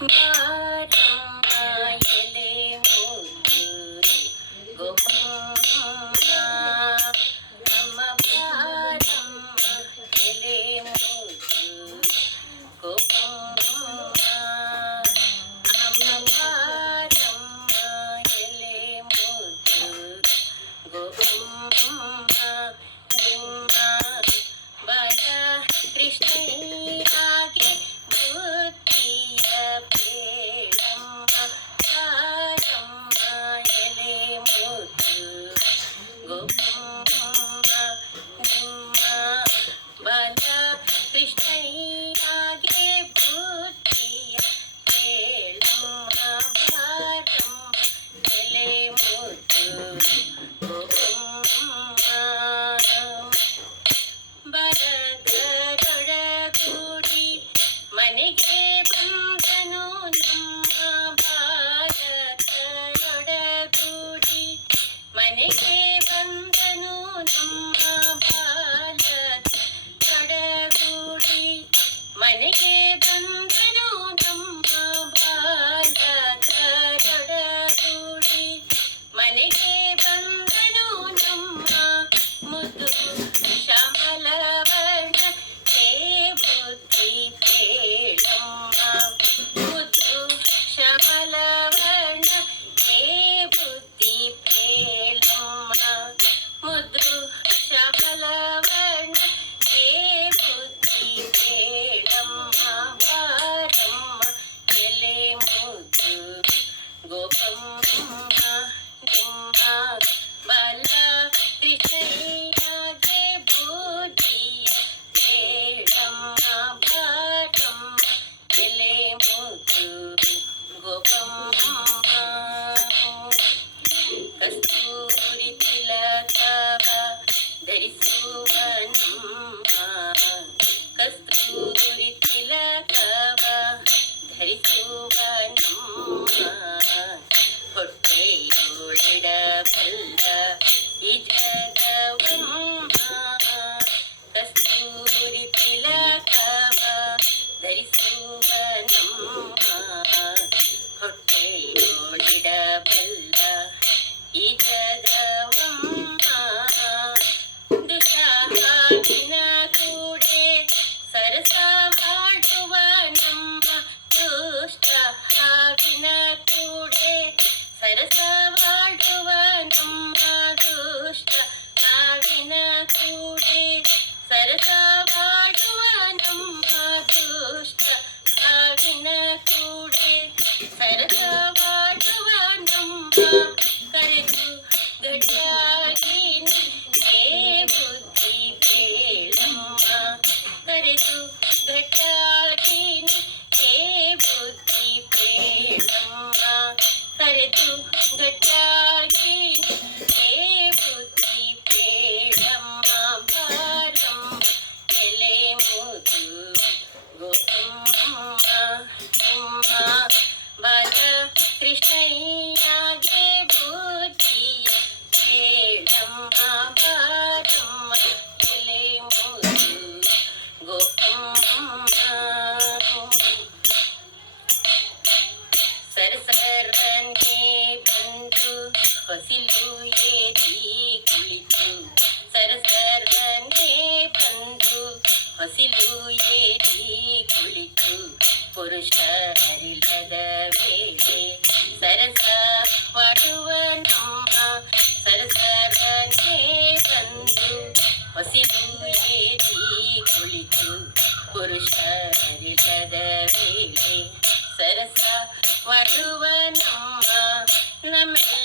ಬಾರಮ್ಮ ಎಲೆ ಮುದ್ದು ಗೋಪಮ್ಮ ನಮ್ಮ ಬಾರಮ್ಮ ಎಲೆ ಮುದ್ದು ಗೋಪಮ್ಮ ನಮ್ಮ ಬಾರಮ್ಮ ಎಲೆ ಮುದ್ದು ಗೋಪಮ್ಮ ನಿಮ್ಮ ಬಲ ಕೃಷ್ಣಯ್ಯಗೆ ಬುದ್ಧಿಯ ಬೇಡಮ್ಮ ಬಾರಮ್ಮ ಎಲೆ ಮುದ್ದು ಗೋಪಮ್ಮ ನಿಮ್ಮ ಬಲ ಕೃಷ್ಣಯ್ಯಗೆ ಬುದ್ಧಿಯ ಬೇಡಮ್ಮ ಬಾರಮ್ಮ ಎಲೆ ಮುದ್ದು ಗೋಪಮ್ಮ ಬರದರೊಡಗೂಡಿ ಮನೆಗೆ ಬಂದನು ನಮ್ಮ ಬಾಲಕರೊಡಗೂಡಿ ಮನೆಗೆ ಬಂದನು ನಮ್ಮ ಬಾಲಕರೊಡಗೂಡಿ ಮನೆಗೆ ಬಂದನು ನಮ್ಮ ಬಾಲಕರೊಡಗೂಡಿ ಮನೆಗೆ ಬಂದನು ನಮ್ಮ ಮುದ್ದು ಶ್ಯಾಮಲವರ್ಣ ಹೇ ಬುದ್ಧಿ ಹೇಳಮ್ಮ ಮುದ್ದು ಶ್ಯಾಮಲವರ್ಣ ಹೇ ಬುದ್ಧಿ ಹೇಳಮ್ಮ ಮುದ್ದು ಶ್ಯಾಮಲವರ್ಣ ಹೇ ಬುದ್ಧಿ ಹೇಳಮ್ಮ ಬಾರಮ್ಮ ಎಲೆ ಮುದ್ದು ಗೋಪಮ್ಮ ನಿಮ್ಮ ಬಲ ಕೃಷ್ಣಯ್ಯಗೆ ಬುದ್ಧಿಯ ಬೇಡಮ್ಮ ಬಾರಮ್ಮ ಎಲೆ ಮುದ್ದು ಗೋಪಮ್ಮ ಕಸ್ತೂರಿ ತಿಲಕವ ಧರಿಸುವ ನಮ್ಮ ಕಸ್ತೂರಿ ತಿಲಕವ ಧರಿಸುವ ನಮ್ಮ ಹೊಟ್ಟೆಯೊಳಿಡಬಲ್ಲ ಈ ಜಗವಮ್ಮ ಕಸ್ತೂರಿ ತಿಲಕವ ಧರಿಸುವ ನಮ್ಮ ಹೊಟ್ಟೆಯೊಳಿಡಬಲ್ಲ ಈ ಜಗವಮ್ಮ ದುಃಖಹಾವಿನ ಕೂಡೆ ಸರಸ ಮಾಡುವ ನಮ್ಮ ದುಷ್ಟ ಹಾವಿನ ಕೂಡೆ ಸರಸವಾಡುವ ನಮ್ಮ ದುಷ್ಟ ಹಾವಿನ ಕೂಡೆ ಸರಸವಾಡುವ ನಮ್ಮ ದುಷ್ಟ ಹಾವಿನ ಕೂಡೆ ಸರಸವಾಡುವ ನಮ್ಮ ಕರೆದು ಗಟ್ಟಿಯಾಗಿ ಹೇ ಬುದ್ಧಿ ಬೇಳಮ್ಮ ಕರೆದು ಗಟ್ಟಿಯಾಗಿ ಹೇ ಬುದ್ಧಿ ಬೇಳಮ್ಮ ಕರೆದು ಗಟ್ಟಿಯಾಗಿ ಹೇ ಬುದ್ಧಿ ಬೇಡಮ್ಮ ಬಾರಮ್ಮ ಎಲೆ ಮುದ್ದು ಗೋಪಮ್ಮ ನಿಮ್ಮ ಬಲ ಕೃಷ್ಣಯ್ಯಗೆ ಬುದ್ಧಿಯ ಬೇಡಮ್ಮ ಬಾರಮ್ಮ ಎಲೆ ಮುದ್ದು ಗೋಪಮ್ಮ ಸರಸರನೆ ಬಂದು ಹೊಸಿಲು ಏರಿ ಕುಳಿತು ಸರಸರನೆ ಬಂದು ಹೊಸಿಲು ಏರಿ ಕುಳಿತು ಪುರುಷರಿಲ್ಲದ ವೇಳೆ ಸರಸ ವಾಡುವ ನಮ್ಮ ಸರಸರನೆ ಬಂದು ಹೊಸಿಲು ಏರಿ ಕುಳಿತು ಪುರುಷರಿಲ್ಲದ ವೇಳೆ ಸರಸ ವಾಡುವ ನಮ್ಮ ನಮ್ಮೆಲ್ಲ